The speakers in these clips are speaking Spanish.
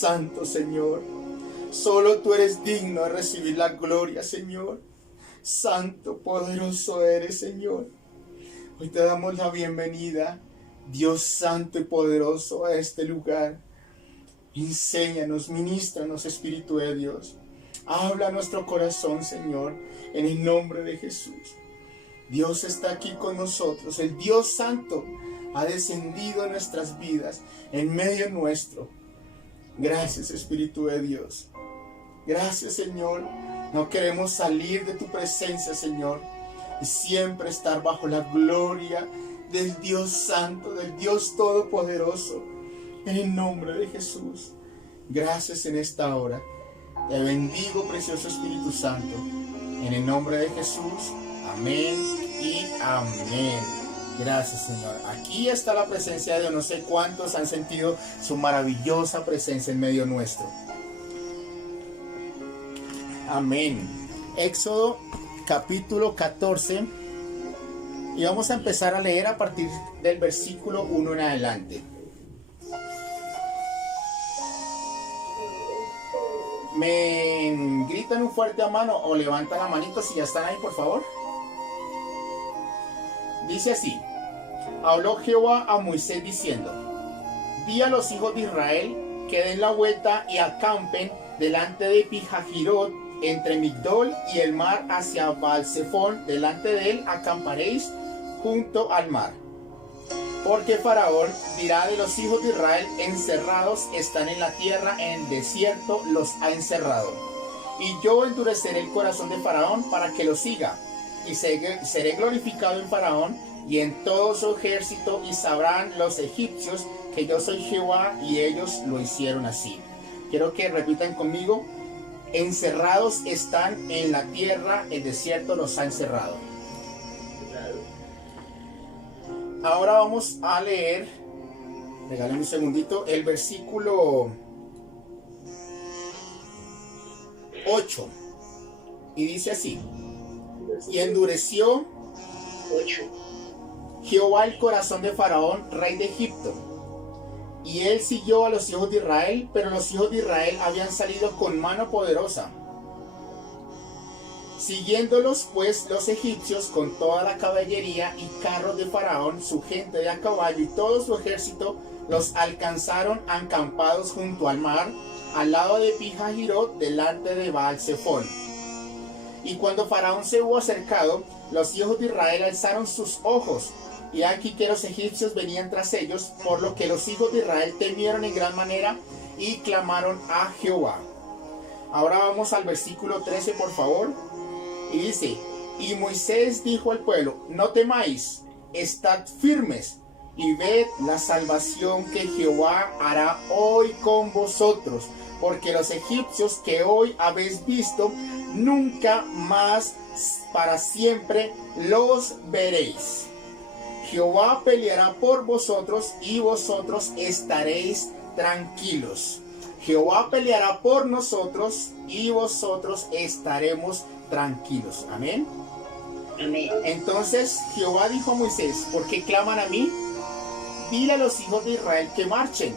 santo, Señor. Solo tú eres digno de recibir la gloria, Señor. Santo, poderoso eres, Señor. Hoy te damos la bienvenida, Dios santo y poderoso, a este lugar. Enséñanos, ministranos, Espíritu de Dios. Habla a nuestro corazón, Señor, en el nombre de Jesús. Dios está aquí con nosotros. El Dios santo ha descendido en nuestras vidas, en medio nuestro. Gracias, Espíritu de Dios. Gracias, Señor. No queremos salir de tu presencia, Señor, y siempre estar bajo la gloria del Dios santo, del Dios todopoderoso, en el nombre de Jesús. Gracias en esta hora. Te bendigo, precioso Espíritu Santo, en el nombre de Jesús. Amén y amén. Gracias, Señor. Aquí está la presencia de Dios. No sé cuántos han sentido su maravillosa presencia en medio nuestro. Amén. Éxodo capítulo 14. Y vamos a empezar a leer a partir del versículo 1 en adelante. ¿Me gritan un fuerte a mano o levantan la manito si ya están ahí, por favor? Dice así: habló Jehová a Moisés diciendo: di a los hijos de Israel que den la vuelta y acampen delante de Pijahirot, entre Migdol y el mar, hacia Baal-Zephón. Delante de él acamparéis junto al mar. Porque Faraón dirá de los hijos de Israel: encerrados están en la tierra, en el desierto los ha encerrado. Y yo endureceré el corazón de Faraón para que lo siga, y seré glorificado en Faraón y en todo su ejército, y sabrán los egipcios que yo soy Jehová. Y ellos lo hicieron así. Quiero que repitan conmigo: encerrados están en la tierra, el desierto los ha encerrado. Ahora vamos a leer, regálame un segundito, el versículo 8. Y dice así: y endureció Jehová el corazón de Faraón, rey de Egipto, y él siguió a los hijos de Israel, pero los hijos de Israel habían salido con mano poderosa. Siguiéndolos pues los egipcios con toda la caballería y carros de Faraón, su gente de a caballo y todo su ejército, los alcanzaron acampados junto al mar, al lado de Pijahirot, delante de Baal-Zephón. Y cuando Faraón se hubo acercado, los hijos de Israel alzaron sus ojos, y aquí que los egipcios venían tras ellos, por lo que los hijos de Israel temieron en gran manera y clamaron a Jehová. Ahora vamos al versículo 13, por favor. Y dice: y Moisés dijo al pueblo: no temáis, estad firmes, y ved la salvación que Jehová hará hoy con vosotros, porque los egipcios que hoy habéis visto, nunca más para siempre los veréis. Jehová peleará por vosotros, y vosotros estaréis tranquilos. Jehová peleará por nosotros, y vosotros estaremos tranquilos. Amén. Amén. Entonces Jehová dijo a Moisés: ¿por qué claman a mí? Dile a los hijos de Israel que marchen.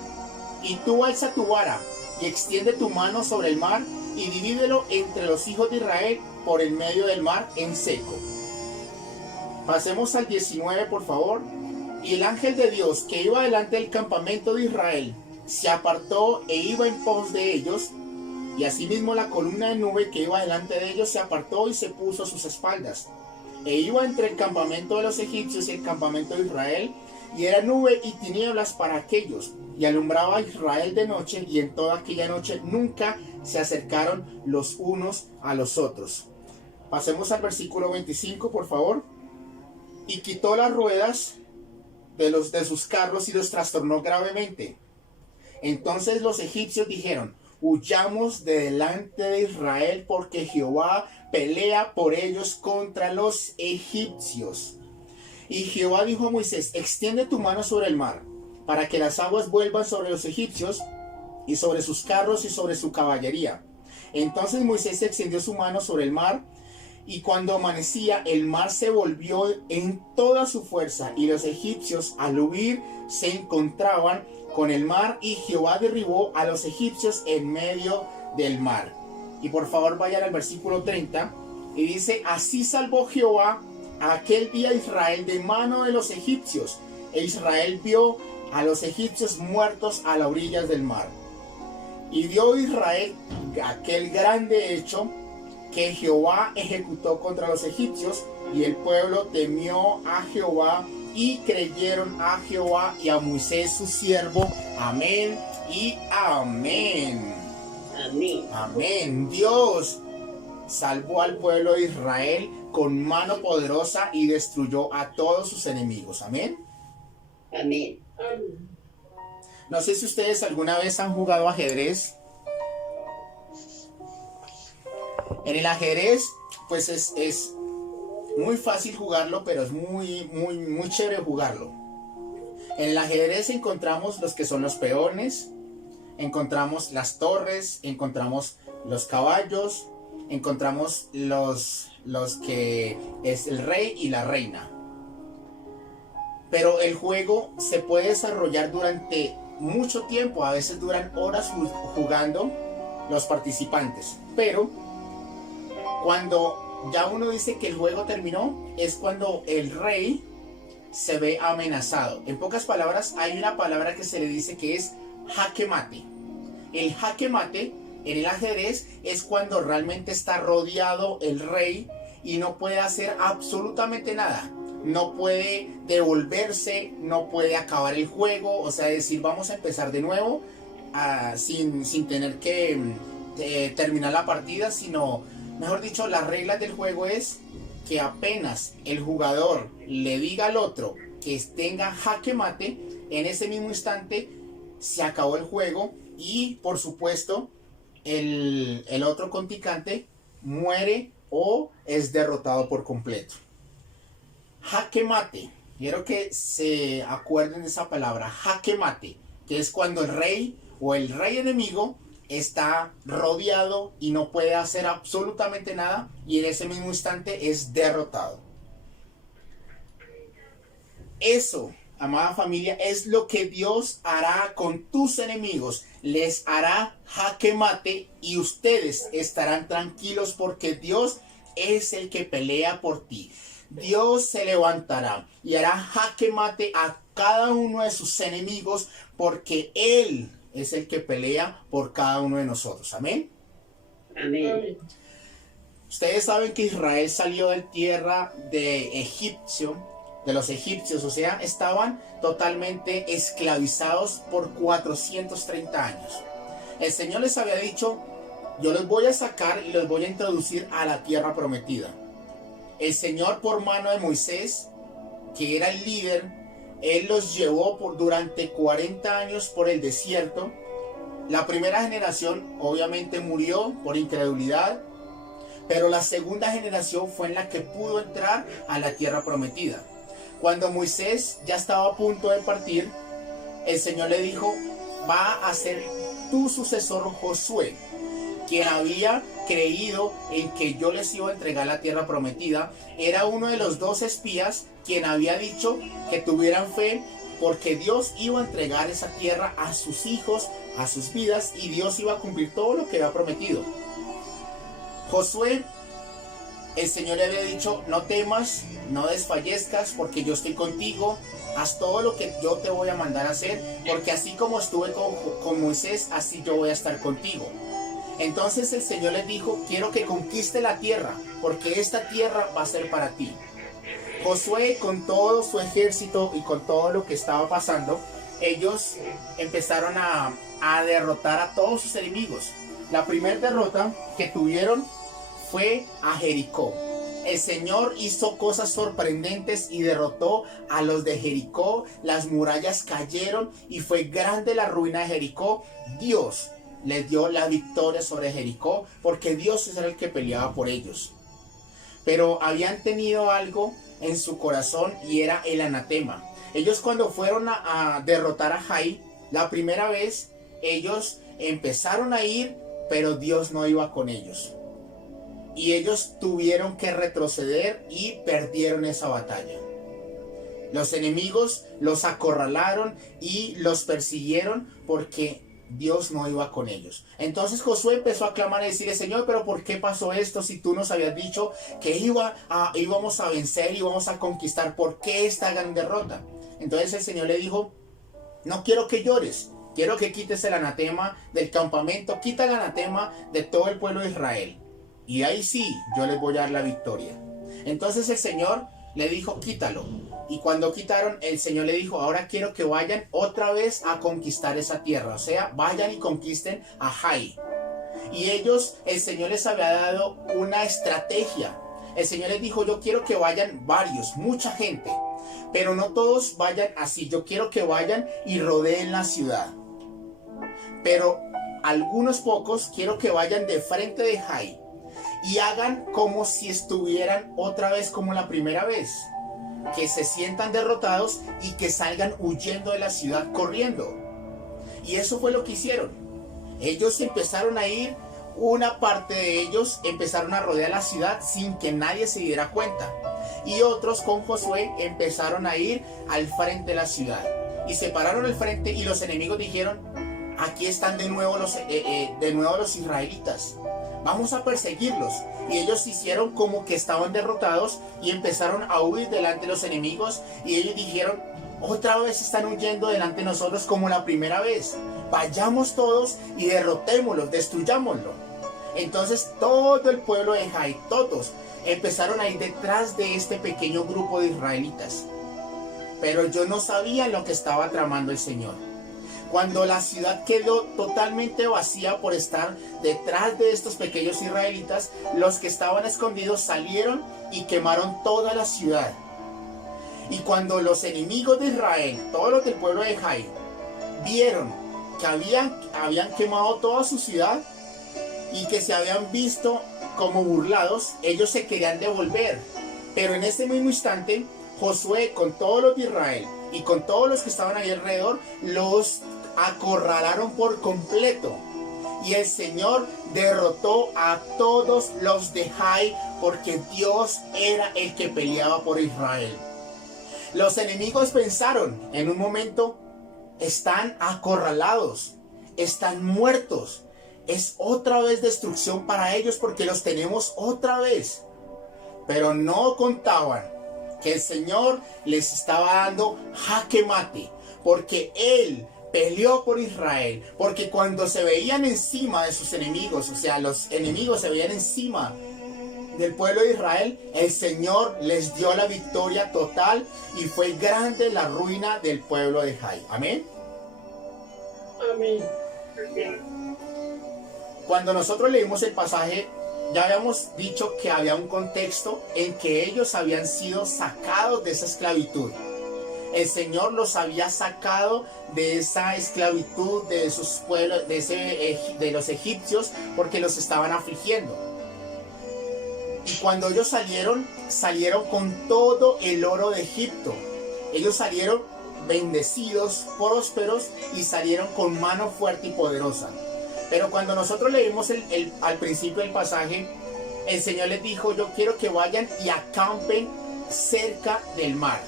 Y tú alza tu vara y extiende tu mano sobre el mar, y divídelo entre los hijos de Israel por el medio del mar en seco. Pasemos al 19, por favor. Y el ángel de Dios que iba delante del campamento de Israel se apartó e iba en pos de ellos, y asimismo la columna de nube que iba delante de ellos se apartó y se puso a sus espaldas, e iba entre el campamento de los egipcios y el campamento de Israel, y era nube y tinieblas para aquellos, y alumbraba a Israel de noche, y en toda aquella noche nunca se acercaron los unos a los otros. Pasemos al versículo 25, por favor. Y quitó las ruedas de sus carros y los trastornó gravemente. Entonces los egipcios dijeron: huyamos de delante de Israel, porque Jehová pelea por ellos contra los egipcios. Y Jehová dijo a Moisés: extiende tu mano sobre el mar, para que las aguas vuelvan sobre los egipcios, y sobre sus carros y sobre su caballería. Entonces Moisés extendió su mano sobre el mar, Y cuando amanecía, el mar se volvió en toda su fuerza, y los egipcios al huir se encontraban con el mar, y Jehová derribó a los egipcios en medio del mar. Y por favor vayan al versículo 30, y dice: así salvó Jehová aquel día a Israel de mano de los egipcios, e Israel vio a los egipcios muertos a las orillas del mar. Y vio Israel aquel grande hecho que Jehová ejecutó contra los egipcios, y el pueblo temió a Jehová y creyeron a Jehová y a Moisés su siervo. Amén y amén. Amén. Amén. Dios salvó al pueblo de Israel con mano poderosa y destruyó a todos sus enemigos. Amén. Amén. No sé si ustedes alguna vez han jugado ajedrez. En el ajedrez, pues es muy fácil jugarlo, pero es muy chévere jugarlo. En el ajedrez encontramos los que son los peones, encontramos las torres, encontramos los caballos, encontramos los que es el rey y la reina. Pero el juego se puede desarrollar durante mucho tiempo, a veces duran horas jugando los participantes. Pero cuando ya uno dice que el juego terminó, es cuando el rey se ve amenazado. En pocas palabras, hay una palabra que se le dice que es jaque mate. El jaque mate en el ajedrez es cuando realmente está rodeado el rey y no puede hacer absolutamente nada. No puede devolverse, no puede acabar el juego, o sea, decir vamos a empezar de nuevo sin tener que terminar la partida, sino, mejor dicho, las reglas del juego es que apenas el jugador le diga al otro que tenga jaque mate, en ese mismo instante se acabó el juego y, por supuesto, el otro contrincante muere o es derrotado por completo. Jaque mate, quiero que se acuerden de esa palabra, jaque mate, que es cuando el rey o el rey enemigo está rodeado y no puede hacer absolutamente nada y en ese mismo instante es derrotado. Eso, amada familia, es lo que Dios hará con tus enemigos. Les hará jaque mate y ustedes estarán tranquilos porque Dios es el que pelea por ti. Dios se levantará y hará jaque mate a cada uno de sus enemigos porque Él es el que pelea por cada uno de nosotros. Amén. Amén. Ustedes saben que Israel salió de tierra de los egipcios, o sea, estaban totalmente esclavizados por 430 años. El Señor les había dicho: yo los voy a sacar y los voy a introducir a la tierra prometida. El Señor, por mano de Moisés, que era el líder, Él los llevó durante 40 años por el desierto. La primera generación obviamente murió por incredulidad, pero la segunda generación fue en la que pudo entrar a la tierra prometida. Cuando Moisés ya estaba a punto de partir, el Señor le dijo: va a ser tu sucesor Josué, quien había creído en que yo les iba a entregar la tierra prometida. Era uno de los 2 espías quien había dicho que tuvieran fe porque Dios iba a entregar esa tierra a sus hijos, a sus vidas, y Dios iba a cumplir todo lo que había prometido. Josué, el Señor le había dicho: no temas, no desfallezcas porque yo estoy contigo, haz todo lo que yo te voy a mandar a hacer, porque así como estuve con Moisés, así yo voy a estar contigo. Entonces el Señor les dijo: quiero que conquiste la tierra, porque esta tierra va a ser para ti. Josué, con todo su ejército y con todo lo que estaba pasando, ellos empezaron a derrotar a todos sus enemigos. La primera derrota que tuvieron fue a Jericó. El Señor hizo cosas sorprendentes y derrotó a los de Jericó. Las murallas cayeron y fue grande la ruina de Jericó. Dios les dio la victoria sobre Jericó porque Dios era el que peleaba por ellos. Pero habían tenido algo en su corazón y era el anatema. Ellos, cuando fueron a derrotar a Jai la primera vez, ellos empezaron a ir, pero Dios no iba con ellos. y ellos tuvieron que retroceder y perdieron esa batalla. Los enemigos los acorralaron y los persiguieron porque Dios no iba con ellos. Entonces Josué empezó a clamar y decirle: Señor, pero ¿por qué pasó esto si tú nos habías dicho que íbamos a vencer y íbamos a conquistar? ¿Por qué esta gran derrota? Entonces el Señor le dijo: no quiero que llores, quiero que quites el anatema del campamento, quita el anatema de todo el pueblo de Israel, y ahí sí yo les voy a dar la victoria. Entonces el Señor le dijo: quítalo. Y cuando quitaron, el Señor le dijo: ahora quiero que vayan otra vez a conquistar esa tierra. O sea, vayan y conquisten a Jai. Y ellos, el Señor les había dado una estrategia. El Señor les dijo: yo quiero que vayan varios, mucha gente, pero no todos vayan así. Yo quiero que vayan y rodeen la ciudad, pero algunos pocos quiero que vayan de frente de Jai y hagan como si estuvieran otra vez como la primera vez, que se sientan derrotados y que salgan huyendo de la ciudad corriendo. Y eso fue lo que hicieron. Ellos empezaron a ir, una parte de ellos empezaron a rodear la ciudad sin que nadie se diera cuenta, y otros con Josué empezaron a ir al frente de la ciudad y se pararon al frente, y los enemigos dijeron: aquí están de nuevo los israelitas, vamos a perseguirlos. Y ellos hicieron como que estaban derrotados y empezaron a huir delante de los enemigos, y ellos dijeron: otra vez están huyendo delante de nosotros como la primera vez, vayamos todos y derrotémoslos, destruyámoslo. Entonces todo el pueblo de Jai, todos empezaron a ir detrás de este pequeño grupo de israelitas, pero ellos no sabían lo que estaba tramando el Señor. Cuando la ciudad quedó totalmente vacía por estar detrás de estos pequeños israelitas, los que estaban escondidos salieron y quemaron toda la ciudad. Y cuando los enemigos de Israel, todos los del pueblo de Jai, vieron que habían quemado toda su ciudad y que se habían visto como burlados, ellos se querían devolver. Pero en ese mismo instante, Josué, con todos los de Israel y con todos los que estaban ahí alrededor, los acorralaron por completo, y el Señor derrotó a todos los de Jai, porque Dios era el que peleaba por Israel. Los enemigos pensaron en un momento: están acorralados, están muertos, es otra vez destrucción para ellos porque los tenemos otra vez. Pero no contaban que el Señor les estaba dando jaque mate, porque Él peleó por Israel, porque cuando se veían encima de sus enemigos, o sea, los enemigos se veían encima del pueblo de Israel, el Señor les dio la victoria total, y fue grande la ruina del pueblo de Jai. Amén. Amén. Cuando nosotros leímos el pasaje, ya habíamos dicho que había un contexto en que ellos habían sido sacados de esa esclavitud. El Señor los había sacado de esa esclavitud, de esos pueblos, de los egipcios, porque los estaban afligiendo. Y cuando ellos salieron con todo el oro de Egipto. Ellos salieron bendecidos, prósperos, y salieron con mano fuerte y poderosa. Pero cuando nosotros leímos al principio del pasaje, el Señor les dijo: yo quiero que vayan y acampen cerca del mar.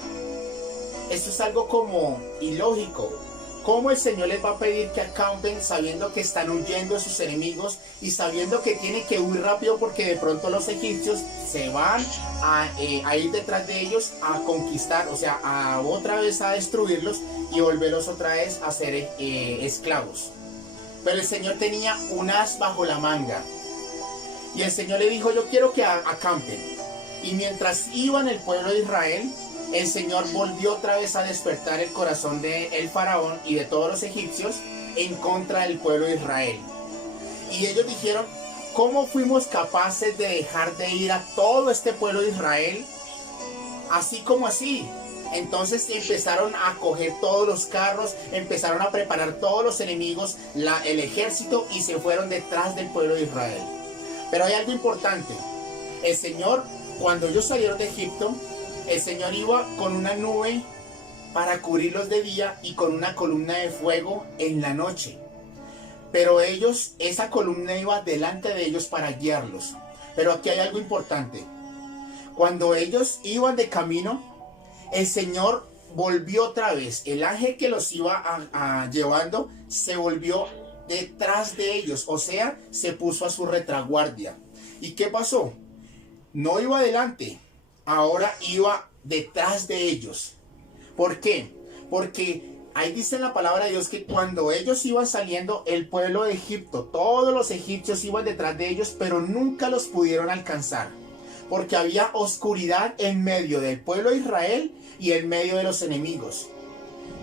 Esto es algo como ilógico. ¿Cómo el Señor les va a pedir que acampen sabiendo que están huyendo de sus enemigos y sabiendo que tienen que huir rápido porque de pronto los egipcios se van a ir detrás de ellos a conquistar, o sea, otra vez a destruirlos y volverlos otra vez a ser esclavos? Pero el Señor tenía un as bajo la manga, y el Señor le dijo: yo quiero que acampen. Y mientras iban el pueblo de Israel, el Señor volvió otra vez a despertar el corazón del faraón y de todos los egipcios en contra del pueblo de Israel. Y ellos dijeron: ¿cómo fuimos capaces de dejar de ir a todo este pueblo de Israel así como así? Entonces empezaron a coger todos los carros, empezaron a preparar todos los enemigos, el ejército, y se fueron detrás del pueblo de Israel. Pero hay algo importante. El Señor, cuando ellos salieron de Egipto, el Señor iba con una nube para cubrirlos de día y con una columna de fuego en la noche. Pero esa columna iba delante de ellos para guiarlos. Pero aquí hay algo importante. Cuando ellos iban de camino, el Señor volvió otra vez. El ángel que los iba llevando se volvió detrás de ellos. O sea, se puso a su retaguardia. ¿Y qué pasó? No iba adelante. Ahora iba detrás de ellos. ¿Por qué? Porque ahí dice en la palabra de Dios que cuando ellos iban saliendo, el pueblo de Egipto, todos los egipcios iban detrás de ellos, pero nunca los pudieron alcanzar. Porque había oscuridad en medio del pueblo de Israel y en medio de los enemigos.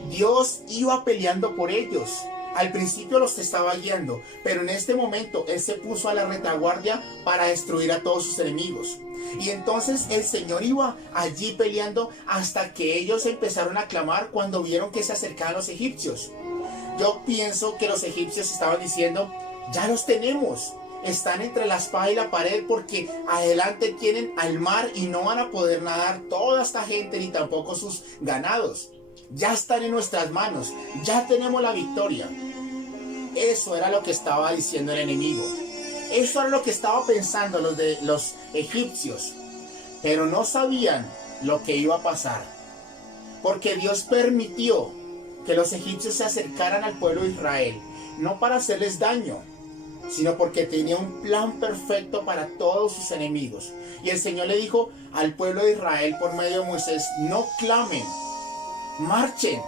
Dios iba peleando por ellos. Al principio los estaba guiando, pero en este momento Él se puso a la retaguardia para destruir a todos sus enemigos. Y entonces el Señor iba allí peleando hasta que ellos empezaron a clamar cuando vieron que se acercaban los egipcios. Yo pienso que los egipcios estaban diciendo, ya los tenemos. Están entre la espada y la pared porque adelante tienen al mar y no van a poder nadar toda esta gente ni tampoco sus ganados. Ya están en nuestras manos, ya tenemos la victoria. Eso era lo que estaba diciendo el enemigo. Eso era lo que estaba pensando los egipcios. Pero no sabían lo que iba a pasar. Porque Dios permitió que los egipcios se acercaran al pueblo de Israel, no para hacerles daño, sino porque tenía un plan perfecto para todos sus enemigos. Y el Señor le dijo al pueblo de Israel por medio de Moisés, no clamen, marchen.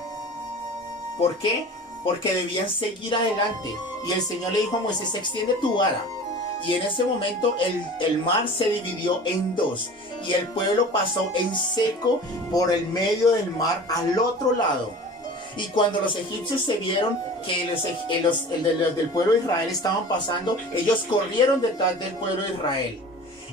¿Por qué? Porque debían seguir adelante. Y el Señor le dijo a Moisés, extiende tu vara. Y en ese momento el mar se dividió en dos. Y el pueblo pasó en seco por el medio del mar al otro lado. Y cuando los egipcios se vieron que los del pueblo de Israel estaban pasando, ellos corrieron detrás del pueblo de Israel.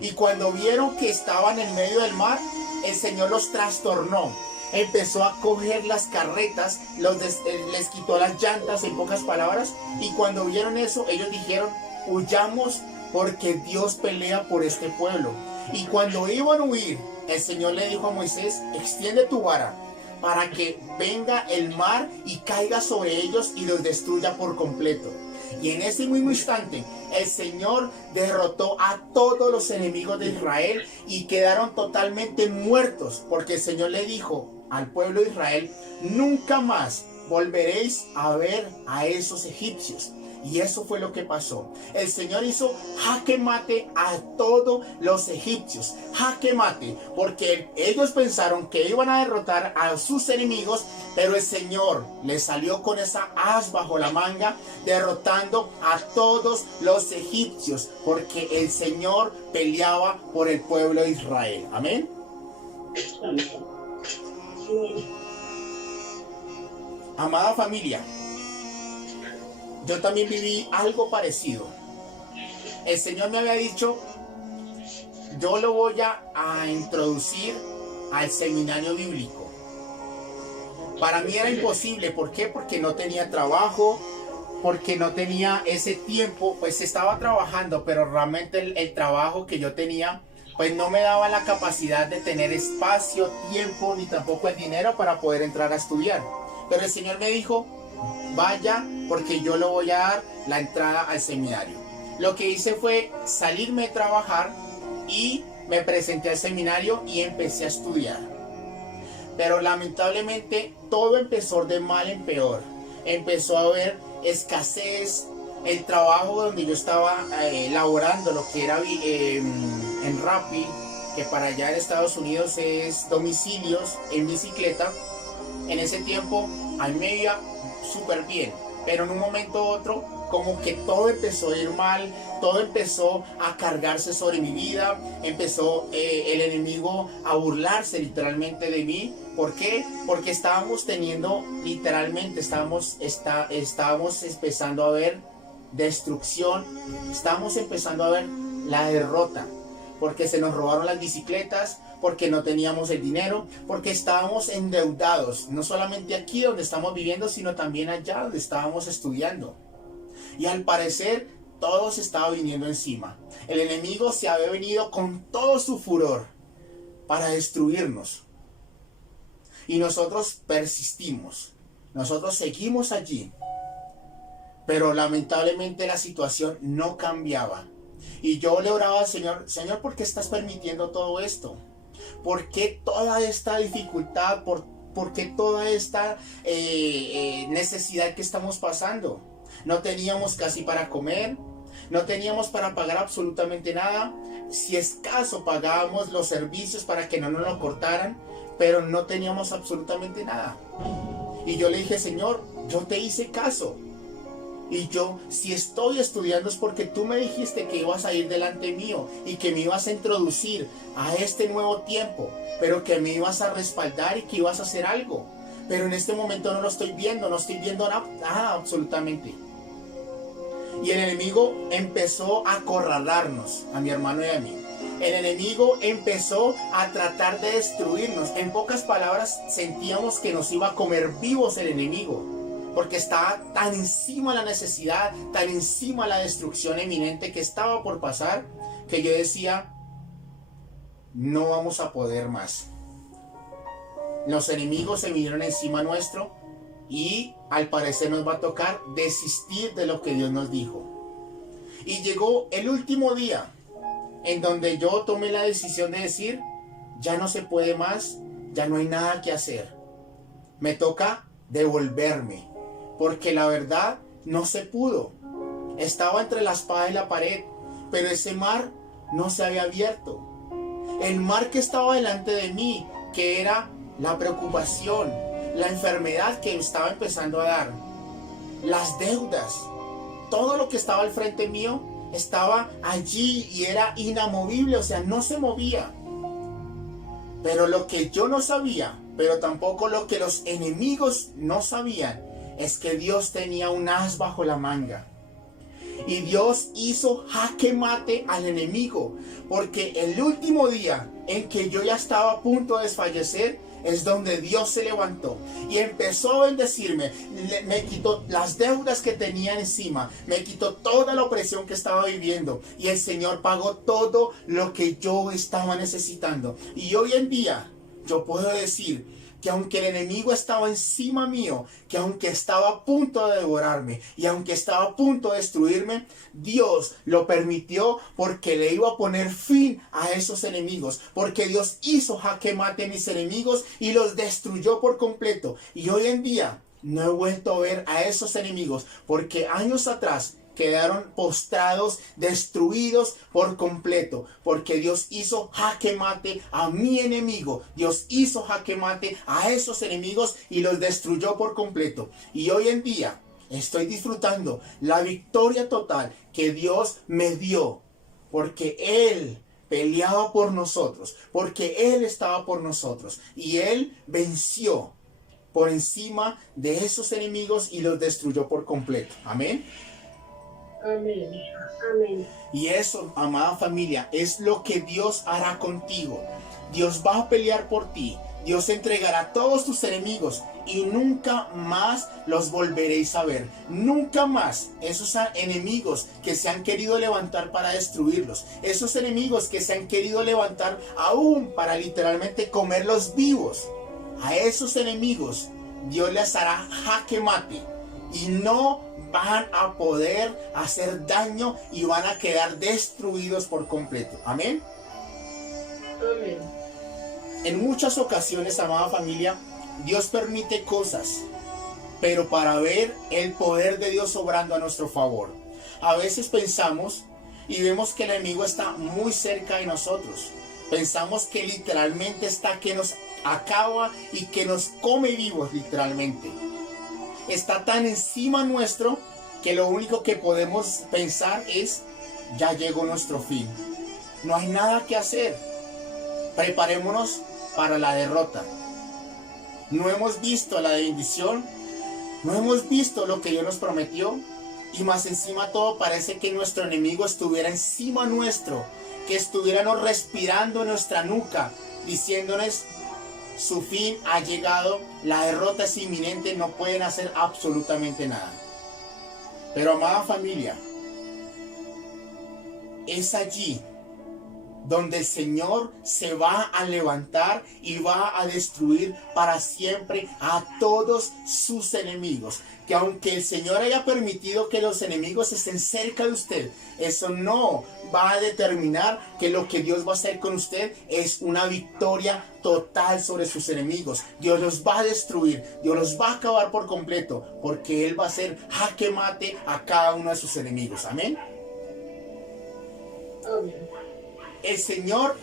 Y cuando vieron que estaban en medio del mar, el Señor los trastornó. Empezó a coger las carretas, les quitó las llantas, en pocas palabras. Y cuando vieron eso, ellos dijeron, huyamos porque Dios pelea por este pueblo. Y cuando iban a huir, el Señor le dijo a Moisés, extiende tu vara para que venga el mar y caiga sobre ellos y los destruya por completo. Y en ese mismo instante, el Señor derrotó a todos los enemigos de Israel y quedaron totalmente muertos, porque el Señor le dijo al pueblo de Israel, nunca más volveréis a ver a esos egipcios. Y eso fue lo que pasó. El Señor hizo jaque mate a todos los egipcios. Jaque mate. Porque ellos pensaron que iban a derrotar a sus enemigos. Pero el Señor les salió con esa as bajo la manga. Derrotando a todos los egipcios. Porque el Señor peleaba por el pueblo de Israel. Amén. Amada familia, yo también viví algo parecido. El Señor me había dicho, yo lo voy a introducir al seminario bíblico. Para mí era imposible. ¿Por qué? Porque no tenía trabajo, porque no tenía ese tiempo. Pues estaba trabajando, pero realmente el trabajo que yo tenía, pues no me daba la capacidad de tener espacio, tiempo, ni tampoco el dinero para poder entrar a estudiar. Pero el Señor me dijo, vaya, porque yo le voy a dar la entrada al seminario. Lo que hice fue salirme de trabajar y me presenté al seminario y empecé a estudiar. Pero lamentablemente todo empezó de mal en peor. Empezó a haber escasez. El trabajo donde yo estaba laborando, lo que era en Rappi, que para allá en Estados Unidos es domicilios en bicicleta, en ese tiempo a mí me iba súper bien, pero en un momento u otro como que todo empezó a ir mal, todo empezó a cargarse sobre mi vida, empezó el enemigo a burlarse literalmente de mí. ¿Por qué? Porque estábamos teniendo, literalmente estábamos empezando a ver destrucción, estábamos empezando a ver la derrota, porque se nos robaron las bicicletas, porque no teníamos el dinero, porque estábamos endeudados, no solamente aquí donde estamos viviendo, sino también allá donde estábamos estudiando. Y al parecer todo se estaba viniendo encima. El enemigo se había venido con todo su furor para destruirnos. Y nosotros persistimos, nosotros seguimos allí. Pero lamentablemente la situación no cambiaba. Y yo le oraba al Señor, Señor, ¿por qué estás permitiendo todo esto? ¿Por qué toda esta dificultad? ¿Por qué toda esta necesidad que estamos pasando? No teníamos casi para comer, no teníamos para pagar absolutamente nada. Si escaso pagábamos los servicios para que no nos lo cortaran, pero no teníamos absolutamente nada. Y yo le dije, Señor, yo te hice caso. Y yo, si estoy estudiando es porque tú me dijiste que ibas a ir delante mío y que me ibas a introducir a este nuevo tiempo, pero que me ibas a respaldar y que ibas a hacer algo. Pero en este momento no lo estoy viendo, no estoy viendo nada absolutamente. Y el enemigo empezó a acorralarnos, a mi hermano y a mí. El enemigo empezó a tratar de destruirnos. En pocas palabras, sentíamos que nos iba a comer vivos el enemigo, porque estaba tan encima la necesidad, tan encima la destrucción eminente que estaba por pasar, que yo decía, no vamos a poder más. Los enemigos se vinieron encima nuestro y al parecer nos va a tocar desistir de lo que Dios nos dijo. Y llegó el último día en donde yo tomé la decisión de decir, ya no se puede más, ya no hay nada que hacer. Me toca devolverme, porque la verdad no se pudo. Estaba entre la espada y la pared, pero ese mar no se había abierto. El mar que estaba delante de mí, que era la preocupación, la enfermedad que estaba empezando a dar, las deudas, todo lo que estaba al frente mío estaba allí y era inamovible, o sea, no se movía. Pero lo que yo no sabía, pero tampoco lo que los enemigos no sabían, es que Dios tenía un as bajo la manga. Y Dios hizo jaque mate al enemigo, porque el último día en que yo ya estaba a punto de desfallecer, es donde Dios se levantó y empezó a bendecirme. Me quitó las deudas que tenía encima, me quitó toda la opresión que estaba viviendo, y el Señor pagó todo lo que yo estaba necesitando. Y hoy en día yo puedo decir que aunque el enemigo estaba encima mío, que aunque estaba a punto de devorarme y aunque estaba a punto de destruirme, Dios lo permitió porque le iba a poner fin a esos enemigos, porque Dios hizo jaque mate a mis enemigos y los destruyó por completo. Y hoy en día no he vuelto a ver a esos enemigos, porque años atrás quedaron postrados, destruidos por completo, porque Dios hizo jaque mate a mi enemigo. Dios hizo jaque mate a esos enemigos y los destruyó por completo. Y hoy en día estoy disfrutando la victoria total que Dios me dio, porque Él peleaba por nosotros, porque Él estaba por nosotros y Él venció por encima de esos enemigos y los destruyó por completo. Amén. Amén. Amén. Y eso, amada familia, es lo que Dios hará contigo. Dios va a pelear por ti. Dios entregará a todos tus enemigos y nunca más los volveréis a ver. Nunca más esos enemigos que se han querido levantar para destruirlos. Esos enemigos que se han querido levantar aún para literalmente comerlos vivos. A esos enemigos Dios les hará jaque mate y no van a poder hacer daño y van a quedar destruidos por completo. Amén. Amén. En muchas ocasiones, amada familia, Dios permite cosas, pero para ver el poder de Dios obrando a nuestro favor. A veces pensamos y vemos que el enemigo está muy cerca de nosotros. Pensamos que literalmente está que nos acaba y que nos come vivos literalmente. Está tan encima nuestro que lo único que podemos pensar es, ya llegó nuestro fin. No hay nada que hacer. Preparémonos para la derrota. No hemos visto la bendición, no hemos visto lo que Dios nos prometió, y más encima todo parece que nuestro enemigo estuviera encima nuestro, que estuviéramos respirando en nuestra nuca, diciéndonos, su fin ha llegado, la derrota es inminente, no pueden hacer absolutamente nada. Pero amada familia, es allí donde el Señor se va a levantar y va a destruir para siempre a todos sus enemigos. Que aunque el Señor haya permitido que los enemigos estén cerca de usted, eso no va a determinar que lo que Dios va a hacer con usted es una victoria total sobre sus enemigos. Dios los va a destruir, Dios los va a acabar por completo, porque Él va a hacer jaque mate a cada uno de sus enemigos. Amén. Amén. El Señor,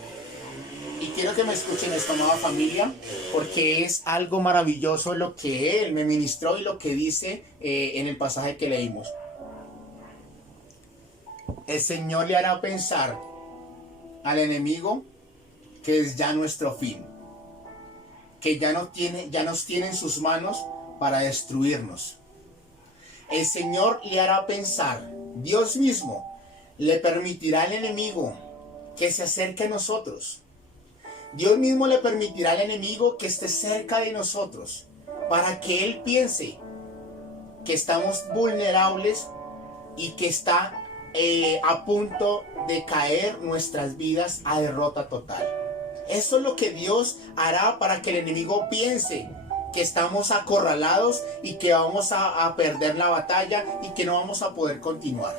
y quiero que me escuchen esto, amada familia, porque es algo maravilloso lo que Él me ministró y lo que dice en el pasaje que leímos. El Señor le hará pensar al enemigo que es ya nuestro fin, que ya nos tiene en sus manos para destruirnos. El Señor le hará pensar, Dios mismo le permitirá al enemigo que se acerque a nosotros. Dios mismo le permitirá al enemigo que esté cerca de nosotros, para que Él piense que estamos vulnerables y que está a punto de caer nuestras vidas a derrota total. Eso es lo que Dios hará para que el enemigo piense que estamos acorralados y que vamos a perder la batalla y que no vamos a poder continuar.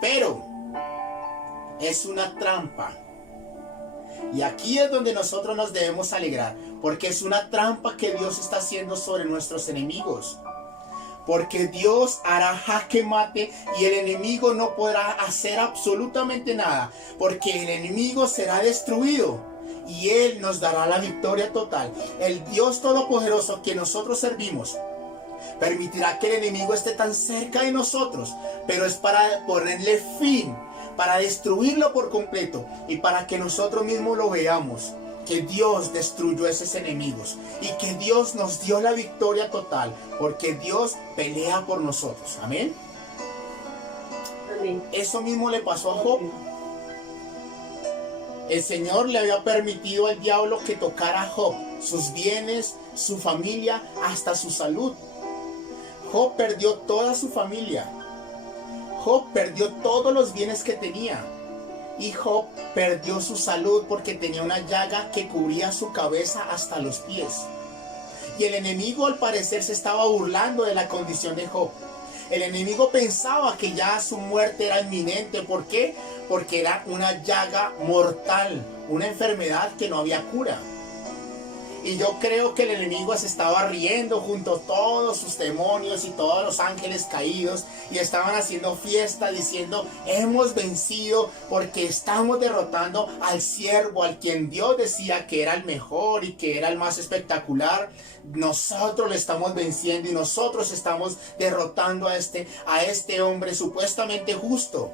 Pero es una trampa. Y aquí es donde nosotros nos debemos alegrar, porque es una trampa que Dios está haciendo sobre nuestros enemigos. Porque Dios hará jaque mate y el enemigo no podrá hacer absolutamente nada, porque el enemigo será destruido y Él nos dará la victoria total. El Dios Todopoderoso que nosotros servimos permitirá que el enemigo esté tan cerca de nosotros, pero es para ponerle fin, para destruirlo por completo y para que nosotros mismos lo veamos, que Dios destruyó a esos enemigos y que Dios nos dio la victoria total, porque Dios pelea por nosotros. Amén. Amén. Eso mismo le pasó a Job. El Señor le había permitido al diablo que tocara a Job, sus bienes, su familia, hasta su salud. Job perdió toda su familia. Job perdió todos los bienes que tenía. Y Job perdió su salud porque tenía una llaga que cubría su cabeza hasta los pies. Y el enemigo al parecer se estaba burlando de la condición de Job. El enemigo pensaba que ya su muerte era inminente. ¿Por qué? Porque era una llaga mortal, una enfermedad que no había cura. Y yo creo que el enemigo se estaba riendo junto a todos sus demonios y todos los ángeles caídos, y estaban haciendo fiesta diciendo: hemos vencido porque estamos derrotando al siervo, al quien Dios decía que era el mejor y que era el más espectacular. Nosotros le estamos venciendo y nosotros estamos derrotando a este hombre supuestamente justo.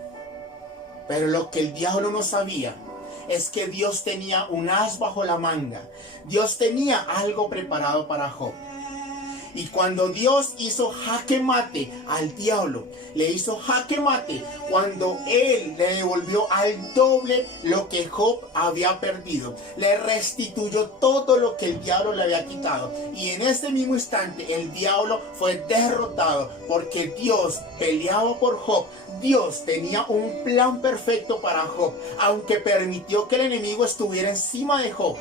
Pero lo que el diablo no sabía es que Dios tenía un as bajo la manga. Dios tenía algo preparado para Job. Y cuando Dios hizo jaque mate al diablo, le hizo jaque mate cuando Él le devolvió al doble lo que Job había perdido. Le restituyó todo lo que el diablo le había quitado. Y en ese mismo instante el diablo fue derrotado, porque Dios peleaba por Job. Dios tenía un plan perfecto para Job. Aunque permitió que el enemigo estuviera encima de Job,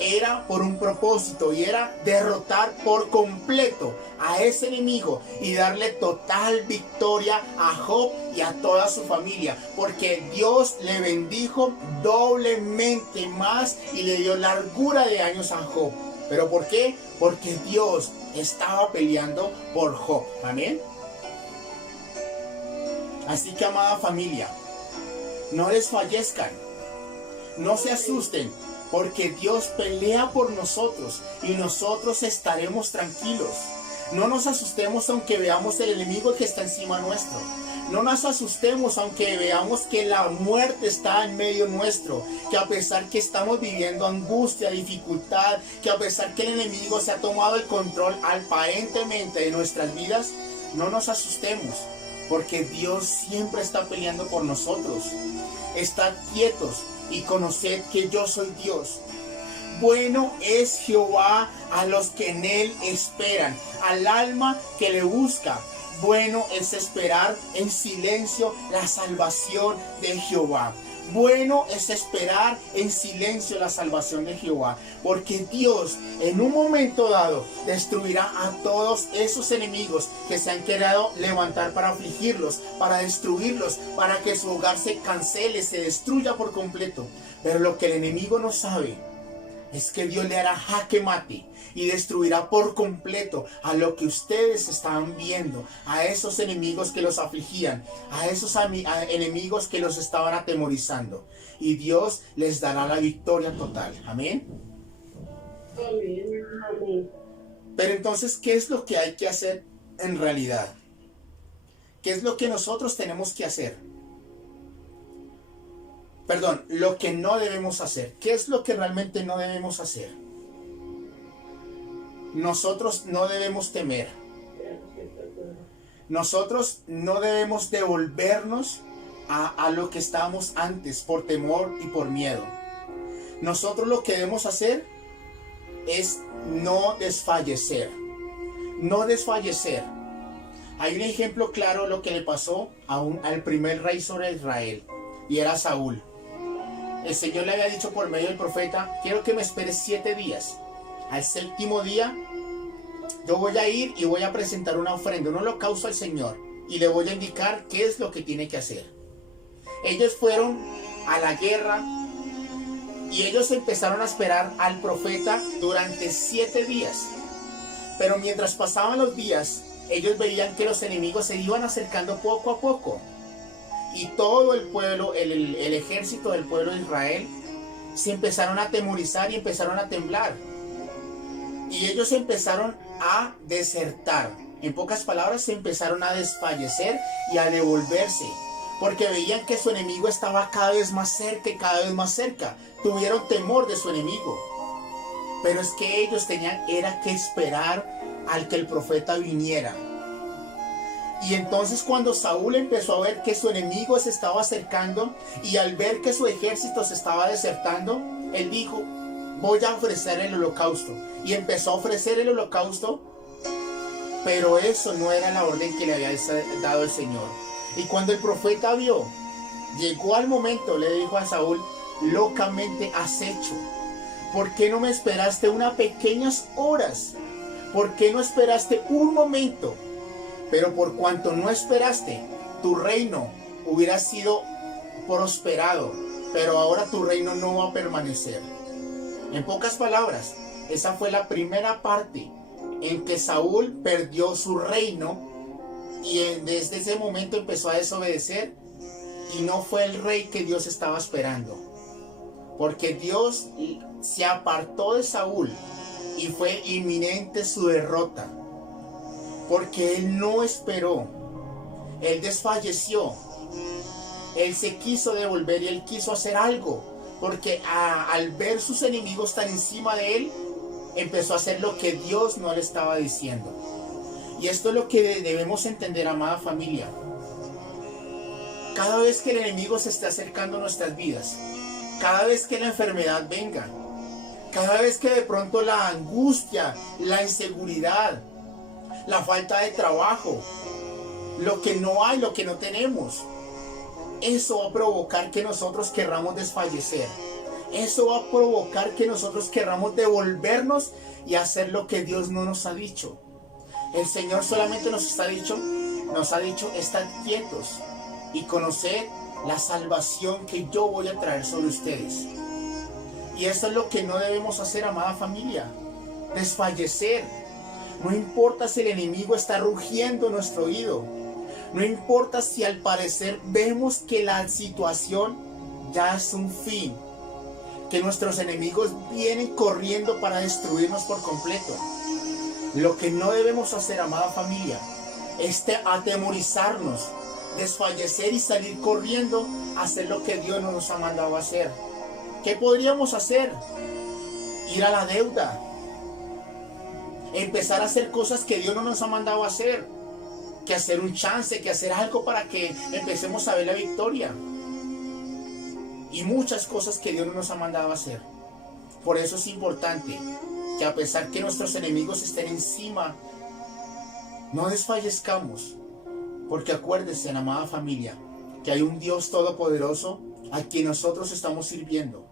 era por un propósito, y era derrotar por completo a ese enemigo y darle total victoria a Job y a toda su familia, porque Dios le bendijo doblemente más y le dio largura de años a Job. ¿Pero por qué? Porque Dios estaba peleando por Job. Amén. Así que, amada familia, no desfallezcan, no se asusten, porque Dios pelea por nosotros y nosotros estaremos tranquilos. No nos asustemos aunque veamos el enemigo que está encima nuestro. No nos asustemos aunque veamos que la muerte está en medio nuestro, que a pesar que estamos viviendo angustia, dificultad, que a pesar que el enemigo se ha tomado el control aparentemente de nuestras vidas, no nos asustemos, porque Dios siempre está peleando por nosotros. Estad quietos y conoced que yo soy Dios. Bueno es Jehová a los que en Él esperan, al alma que le busca. Bueno es esperar en silencio la salvación de Jehová. Bueno es esperar en silencio la salvación de Jehová, porque Dios en un momento dado destruirá a todos esos enemigos que se han querido levantar para afligirlos, para destruirlos, para que su hogar se cancele, se destruya por completo. Pero lo que el enemigo no sabe es que Dios le hará jaque mate y destruirá por completo a lo que ustedes estaban viendo, a esos enemigos que los afligían, a esos enemigos que los estaban atemorizando. Y Dios les dará la victoria total. Amén. Amén. Amén. Pero entonces, ¿qué es lo que hay que hacer en realidad? ¿Qué es lo que nosotros tenemos que hacer? Perdón, lo que no debemos hacer. ¿Qué es lo que realmente no debemos hacer? Nosotros no debemos temer. Nosotros no debemos devolvernos a lo que estábamos antes por temor y por miedo. Nosotros lo que debemos hacer es no desfallecer. No desfallecer. Hay un ejemplo claro de lo que le pasó al primer rey sobre Israel, y era Saúl. El Señor le había dicho por medio del profeta: quiero que me esperes 7 días. Al 7º día yo voy a ir y voy a presentar una ofrenda, un holocausto al Señor, y le voy a indicar qué es lo que tiene que hacer. Ellos fueron a la guerra y ellos empezaron a esperar al profeta durante 7 días. Pero mientras pasaban los días, ellos veían que los enemigos se iban acercando poco a poco. Y todo el pueblo, el ejército del pueblo de Israel, se empezaron a atemorizar y empezaron a temblar. Y ellos empezaron a desertar. En pocas palabras, se empezaron a desfallecer y a devolverse. Porque veían que su enemigo estaba cada vez más cerca y cada vez más cerca. Tuvieron temor de su enemigo. Pero es que ellos tenían que esperar al que el profeta viniera. Y entonces cuando Saúl empezó a ver que su enemigo se estaba acercando y al ver que su ejército se estaba desertando, él dijo: voy a ofrecer el holocausto. Y empezó a ofrecer el holocausto, pero eso no era la orden que le había dado el Señor. Y cuando el profeta llegó al momento, le dijo a Saúl: locamente has hecho. ¿Por qué no me esperaste unas pequeñas horas? ¿Por qué no esperaste un momento? Pero por cuanto no esperaste, tu reino hubiera sido prosperado, pero ahora tu reino no va a permanecer. En pocas palabras, esa fue la primera parte en que Saúl perdió su reino y desde ese momento empezó a desobedecer y no fue el rey que Dios estaba esperando. Porque Dios se apartó de Saúl y fue inminente su derrota. Porque él no esperó, él desfalleció, él se quiso devolver y él quiso hacer algo, porque al ver sus enemigos tan encima de él, empezó a hacer lo que Dios no le estaba diciendo. Y esto es lo que debemos entender, amada familia. Cada vez que el enemigo se esté acercando a nuestras vidas, cada vez que la enfermedad venga, cada vez que de pronto la angustia, la inseguridad, la falta de trabajo, lo que no hay, lo que no tenemos, eso va a provocar que nosotros querramos desfallecer. Eso va a provocar que nosotros querramos devolvernos y hacer lo que Dios no nos ha dicho. El Señor solamente nos ha dicho, estad quietos y conoced la salvación que yo voy a traer sobre ustedes. Y eso es lo que no debemos hacer, amada familia. Desfallecer. No importa si el enemigo está rugiendo en nuestro oído. No importa si al parecer vemos que la situación ya es un fin. Que nuestros enemigos vienen corriendo para destruirnos por completo. Lo que no debemos hacer, amada familia, es atemorizarnos, desfallecer y salir corriendo a hacer lo que Dios no nos ha mandado a hacer. ¿Qué podríamos hacer? Ir a la deuda. Empezar a hacer cosas que Dios no nos ha mandado a hacer, que hacer un chance, que hacer algo para que empecemos a ver la victoria, y muchas cosas que Dios no nos ha mandado a hacer. Por eso es importante que a pesar que nuestros enemigos estén encima, no desfallezcamos, porque acuérdense, amada familia, que hay un Dios todopoderoso a quien nosotros estamos sirviendo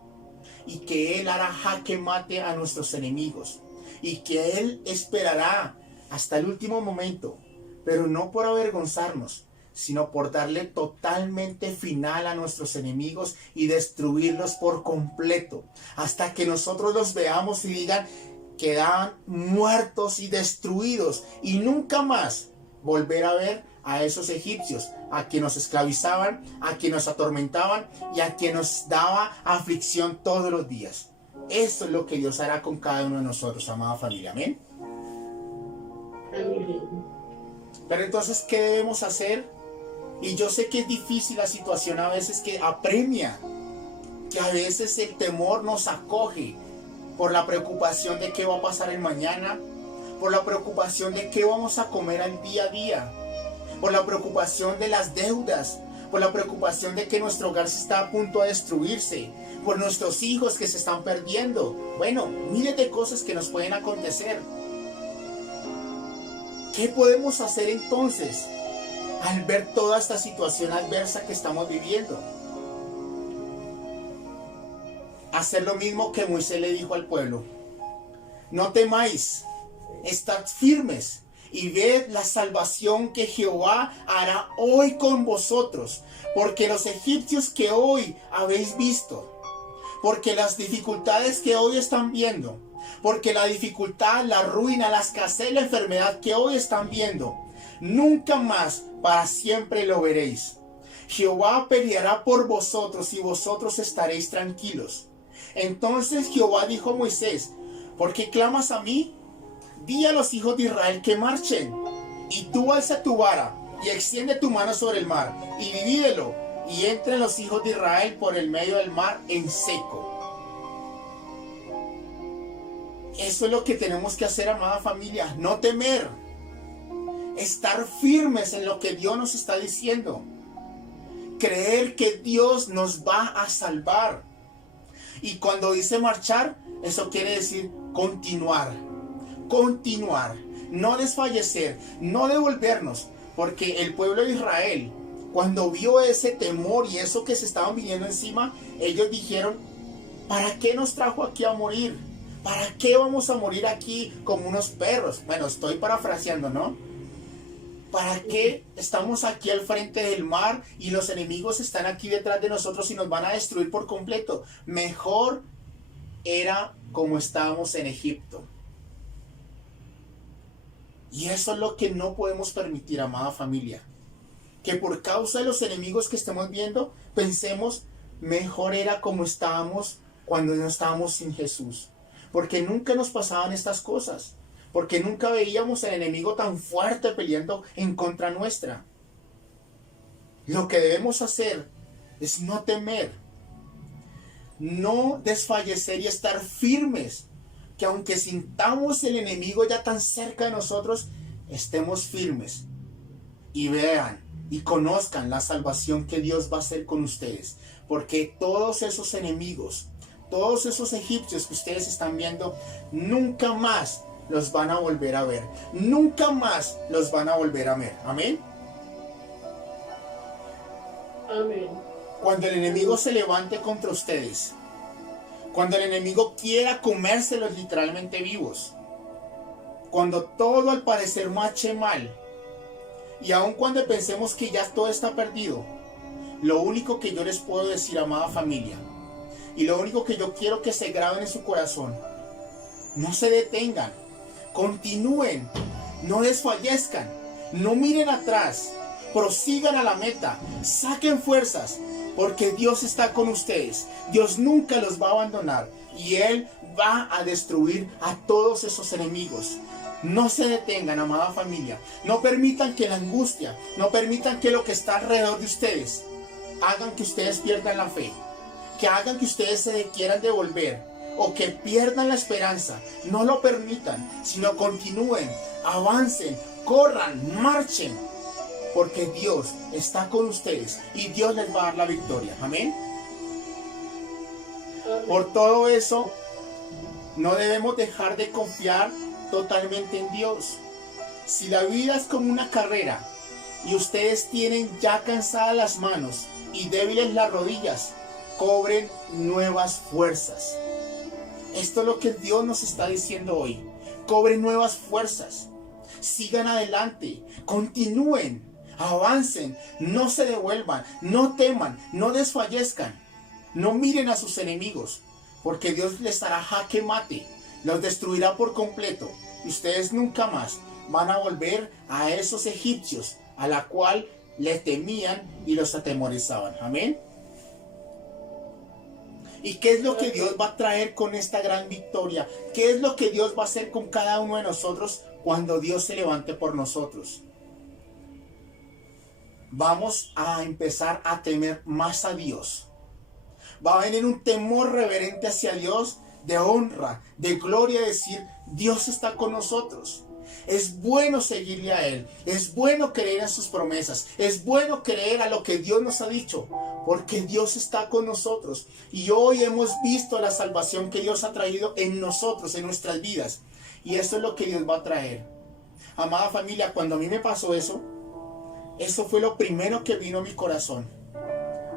y que Él hará jaque mate a nuestros enemigos y que Él esperará hasta el último momento, pero no por avergonzarnos, sino por darle totalmente final a nuestros enemigos y destruirlos por completo, hasta que nosotros los veamos y digan: quedaban muertos y destruidos, y nunca más volver a ver a esos egipcios, a quien nos esclavizaban, a quien nos atormentaban y a quien nos daba aflicción todos los días. Eso es lo que Dios hará con cada uno de nosotros, amada familia. Amén. Amén. Pero entonces, ¿qué debemos hacer? Y yo sé que es difícil la situación a veces, que apremia, que a veces el temor nos acoge por la preocupación de qué va a pasar el mañana, por la preocupación de qué vamos a comer al día a día, por la preocupación de las deudas, por la preocupación de que nuestro hogar se está a punto de destruirse, por nuestros hijos que se están perdiendo. Bueno, miles de cosas que nos pueden acontecer. ¿Qué podemos hacer entonces al ver toda esta situación adversa que estamos viviendo? Hacer lo mismo que Moisés le dijo al pueblo: no temáis, estad firmes y ved la salvación que Jehová hará hoy con vosotros, porque los egipcios que hoy habéis visto, porque las dificultades que hoy están viendo, porque la dificultad, la ruina, la escasez, la enfermedad que hoy están viendo, nunca más para siempre lo veréis. Jehová peleará por vosotros y vosotros estaréis tranquilos. Entonces Jehová dijo a Moisés: ¿por qué clamas a mí? Di a los hijos de Israel que marchen. Y tú alza tu vara y extiende tu mano sobre el mar y divídelo, y entren los hijos de Israel por el medio del mar en seco. Eso es lo que tenemos que hacer, amada familia. No temer. Estar firmes en lo que Dios nos está diciendo. Creer que Dios nos va a salvar. Y cuando dice marchar, eso quiere decir continuar. Continuar. No desfallecer. No devolvernos. Porque el pueblo de Israel, cuando vio ese temor y eso que se estaban viniendo encima, ellos dijeron: ¿para qué nos trajo aquí a morir? ¿Para qué vamos a morir aquí como unos perros? Bueno, estoy parafraseando, ¿no? ¿Para qué estamos aquí al frente del mar y los enemigos están aquí detrás de nosotros y nos van a destruir por completo? Mejor era como estábamos en Egipto. Y eso es lo que no podemos permitir, amada familia. Que por causa de los enemigos que estamos viendo, pensemos: mejor era como estábamos cuando no estábamos sin Jesús. Porque nunca nos pasaban estas cosas. Porque nunca veíamos al enemigo tan fuerte peleando en contra nuestra. Lo que debemos hacer es no temer, no desfallecer y estar firmes. Que aunque sintamos el enemigo ya tan cerca de nosotros, estemos firmes. Y vean y conozcan la salvación que Dios va a hacer con ustedes. Porque todos esos enemigos, todos esos egipcios que ustedes están viendo, nunca más los van a volver a ver. Nunca más los van a volver a ver. Amén. Amén. Cuando el enemigo se levante contra ustedes, cuando el enemigo quiera comérselos literalmente vivos, cuando todo al parecer marche mal, y aun cuando pensemos que ya todo está perdido, lo único que yo les puedo decir, amada familia, y lo único que yo quiero que se graben en su corazón: no se detengan, continúen, no desfallezcan, no miren atrás, prosigan a la meta, saquen fuerzas, porque Dios está con ustedes. Dios nunca los va a abandonar y Él va a destruir a todos esos enemigos. No se detengan, amada familia. No permitan que la angustia, no permitan que lo que está alrededor de ustedes hagan que ustedes pierdan la fe, que hagan que ustedes se quieran devolver o que pierdan la esperanza. No lo permitan, sino continúen, avancen, corran, marchen, porque Dios está con ustedes y Dios les va a dar la victoria. Amén. Por todo eso, no debemos dejar de confiar totalmente en Dios. Si la vida es como una carrera y ustedes tienen ya cansadas las manos y débiles las rodillas, cobren nuevas fuerzas. Esto es lo que Dios nos está diciendo hoy. Cobren nuevas fuerzas. Sigan adelante. Continúen. Avancen. No se devuelvan. No teman. No desfallezcan. No miren a sus enemigos. Porque Dios les hará jaque mate. Los destruirá por completo. Y ustedes nunca más van a volver a esos egipcios a la cual le temían y los atemorizaban. Amén. ¿Y qué es lo que Dios va a traer con esta gran victoria? ¿Qué es lo que Dios va a hacer con cada uno de nosotros cuando Dios se levante por nosotros? Vamos a empezar a temer más a Dios. Va a venir un temor reverente hacia Dios, de honra, de gloria, decir, Dios está con nosotros. Es bueno seguirle a Él, es bueno creer en sus promesas, es bueno creer a lo que Dios nos ha dicho, porque Dios está con nosotros. Y hoy hemos visto la salvación que Dios ha traído en nosotros, en nuestras vidas. Y eso es lo que Dios va a traer. Amada familia, cuando a mí me pasó eso fue lo primero que vino a mi corazón.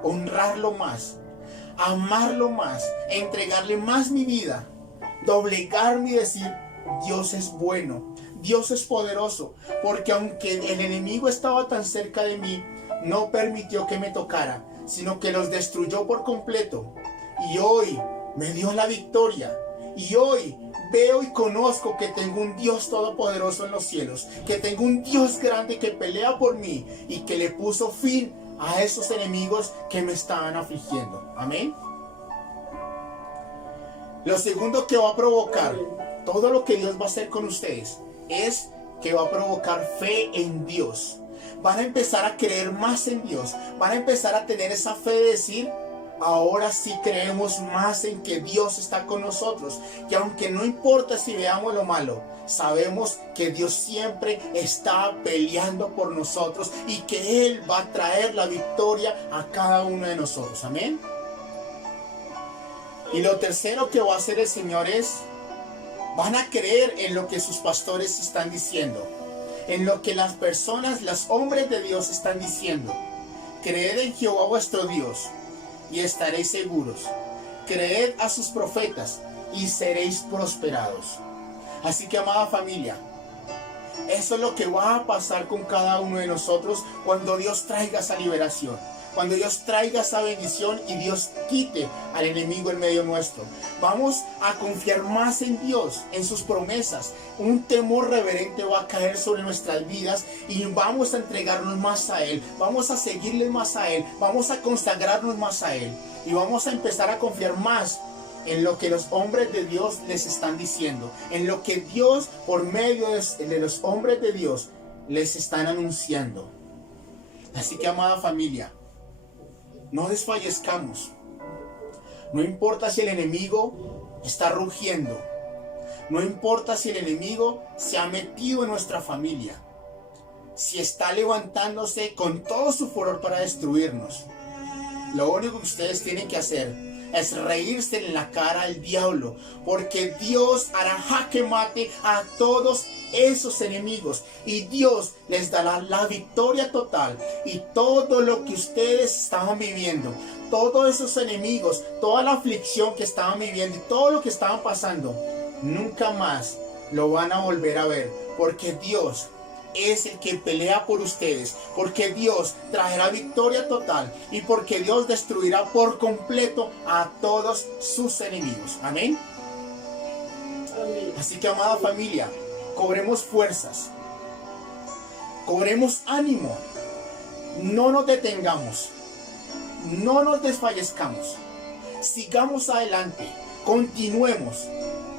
Honrarlo más, amarlo más, entregarle más mi vida, doblegarme y decir, Dios es bueno. Dios es poderoso, porque aunque el enemigo estaba tan cerca de mí, no permitió que me tocara, sino que los destruyó por completo. Y hoy me dio la victoria. Y hoy veo y conozco que tengo un Dios todopoderoso en los cielos, que tengo un Dios grande que pelea por mí y que le puso fin a esos enemigos que me estaban afligiendo. Amén. Lo segundo que va a provocar todo lo que Dios va a hacer con ustedes es que va a provocar fe en Dios. Van a empezar a creer más en Dios. Van a empezar a tener esa fe de decir, ahora sí creemos más en que Dios está con nosotros. Que aunque no importa si veamos lo malo, sabemos que Dios siempre está peleando por nosotros y que Él va a traer la victoria a cada uno de nosotros. Amén. Y lo tercero que va a hacer el Señor es, van a creer en lo que sus pastores están diciendo, en lo que las personas, los hombres de Dios están diciendo. Creed en Jehová vuestro Dios y estaréis seguros. Creed a sus profetas y seréis prosperados. Así que, amada familia, eso es lo que va a pasar con cada uno de nosotros cuando Dios traiga esa liberación. Cuando Dios traiga esa bendición y Dios quite al enemigo en medio nuestro. Vamos a confiar más en Dios, en sus promesas. Un temor reverente va a caer sobre nuestras vidas y vamos a entregarnos más a Él. Vamos a seguirle más a Él. Vamos a consagrarnos más a Él. Y vamos a empezar a confiar más en lo que los hombres de Dios les están diciendo. En lo que Dios, por medio de los hombres de Dios, les están anunciando. Así que, amada familia, no desfallezcamos. No importa si el enemigo está rugiendo. No importa si el enemigo se ha metido en nuestra familia. Si está levantándose con todo su furor para destruirnos. Lo único que ustedes tienen que hacer es reírse en la cara al diablo. Porque Dios hará jaque mate a todos esos enemigos. Y Dios les dará la victoria total. Y todo lo que ustedes estaban viviendo, todos esos enemigos, toda la aflicción que estaban viviendo y todo lo que estaban pasando, nunca más lo van a volver a ver. Porque Dios es el que pelea por ustedes, porque Dios traerá victoria total y porque Dios destruirá por completo a todos sus enemigos. Amén. Amén. Así que, amada familia, cobremos fuerzas, cobremos ánimo, no nos detengamos, no nos desfallezcamos, sigamos adelante, continuemos,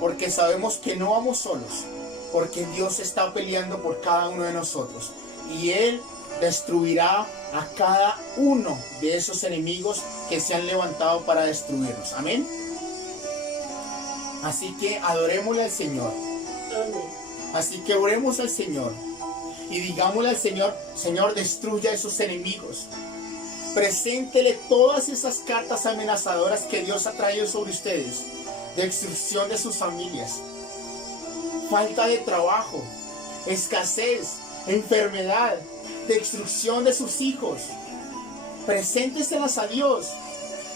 porque sabemos que no vamos solos. Porque Dios está peleando por cada uno de nosotros. Y Él destruirá a cada uno de esos enemigos que se han levantado para destruirnos. Amén. Así que adorémosle al Señor. Amén. Así que oremos al Señor. Y digámosle al Señor, Señor, destruya a esos enemigos. Preséntele todas esas cartas amenazadoras que Dios ha traído sobre ustedes. De destrucción de sus familias. Falta de trabajo, escasez, enfermedad, destrucción de sus hijos. Presénteselas a Dios.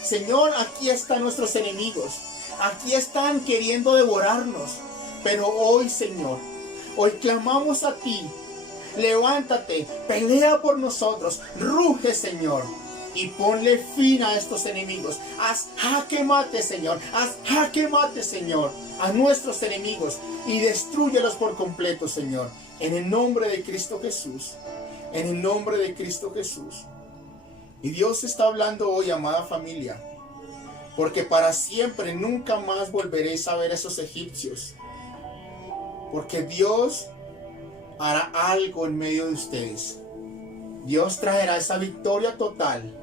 Señor, aquí están nuestros enemigos. Aquí están queriendo devorarnos. Pero hoy, Señor, hoy clamamos a ti. Levántate, pelea por nosotros. Ruge, Señor, y ponle fin a estos enemigos. Haz jaque mate, Señor. Haz jaque mate, Señor, a nuestros enemigos y destrúyelos por completo, Señor. En el nombre de Cristo Jesús. En el nombre de Cristo Jesús. Y Dios está hablando hoy, amada familia, porque para siempre nunca más volveréis a ver a esos egipcios. Porque Dios hará algo en medio de ustedes. Dios traerá esa victoria total.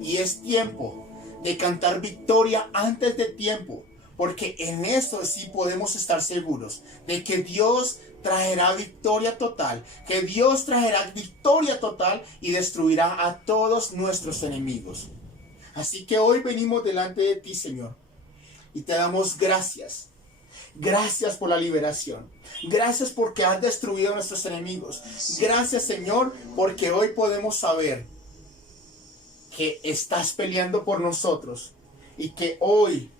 Y es tiempo de cantar victoria antes de tiempo. Porque en eso sí podemos estar seguros de que Dios traerá victoria total. Que Dios traerá victoria total y destruirá a todos nuestros enemigos. Así que hoy venimos delante de ti, Señor, y te damos gracias. Gracias por la liberación. Gracias porque has destruido a nuestros enemigos. Gracias, Señor, porque hoy podemos saber que estás peleando por nosotros y que hoy